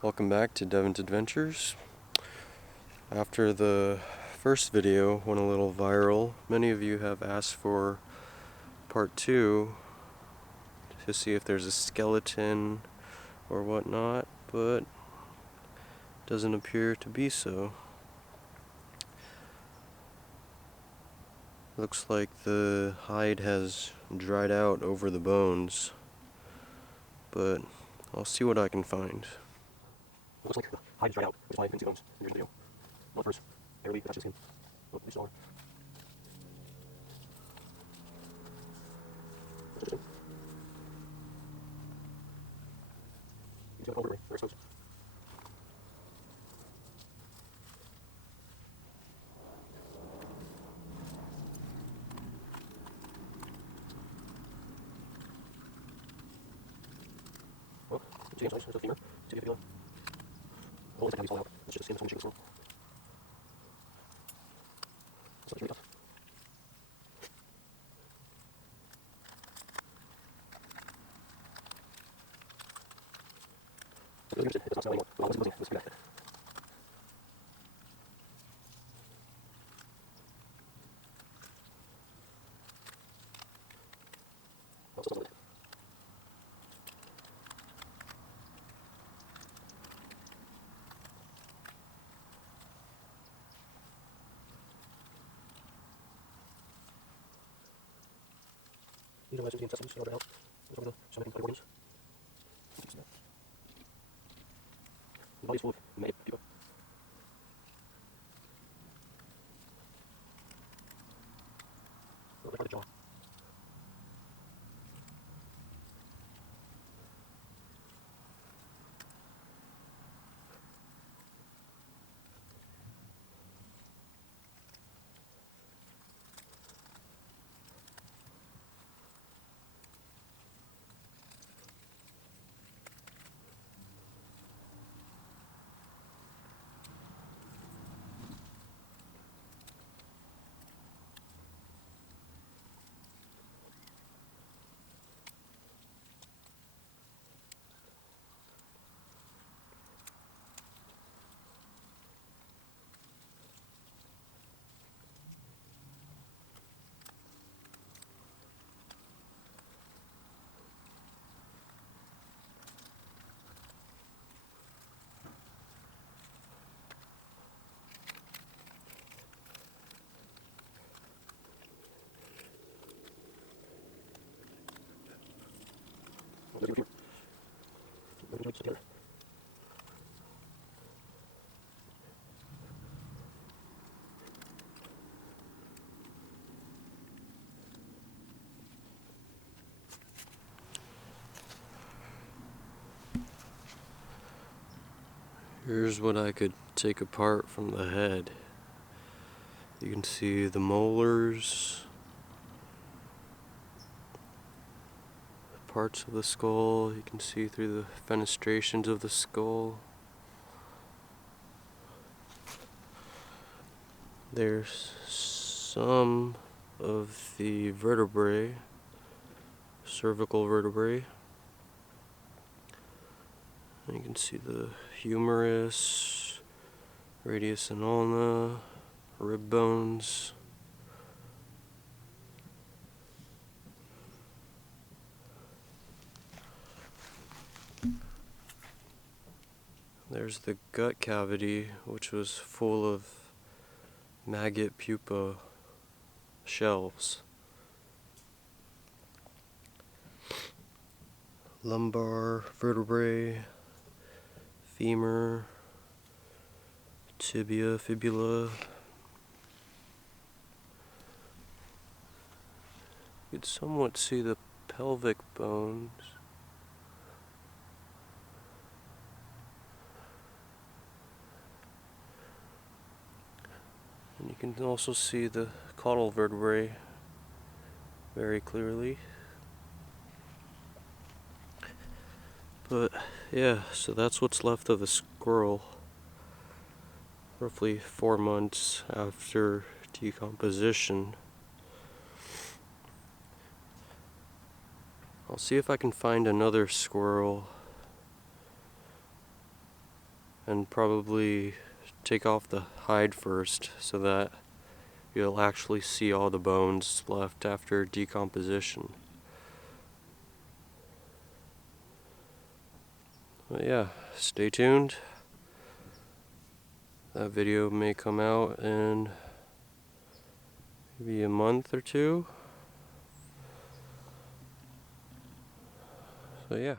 Welcome back to Devin's Adventures. After the first video went a little viral, many of you have asked for part 2 to see if there's a skeleton or whatnot, but doesn't appear to be so. Looks like the hide has dried out over the bones, but I'll see what I can find. Looks like the hide dried out, which is why I couldn't see bones in the video. Not first, barely, but that's just him. Oh, we saw her. That's just him. He's got over very exposed. Well, see him, there's a femur. See if you feel. Oh, looks like he's all out. It's just a skin, that's when you shake the swirl. It's not really tough. It's really interesting. It does not smell anymore. Well, listen, let's do that. Oh, still some of it. These are my Susie intestines, in order to help. There's over the cementing body organs. The body is full of many pupa. Oh, they're part of the jaw. Oh, there's your femur. Moving joints together. Here's what I could take apart from the head. You can see the molars, parts of the skull. You can see through the fenestrations of the skull. There's some of the vertebrae, cervical vertebrae. And you can see the humerus, radius and ulna, rib bones. There's the gut cavity, which was full of maggot pupa shells. Lumbar vertebrae, femur, tibia, fibula. You could somewhat see the pelvic bones. And you can also see the caudal vertebrae very clearly. But yeah, so that's what's left of a squirrel. Roughly 4 months after decomposition. I'll see if I can find another squirrel and probably take off the hide first so that you'll actually see all the bones left after decomposition. But yeah, stay tuned. That video may come out in maybe a month or two. So yeah.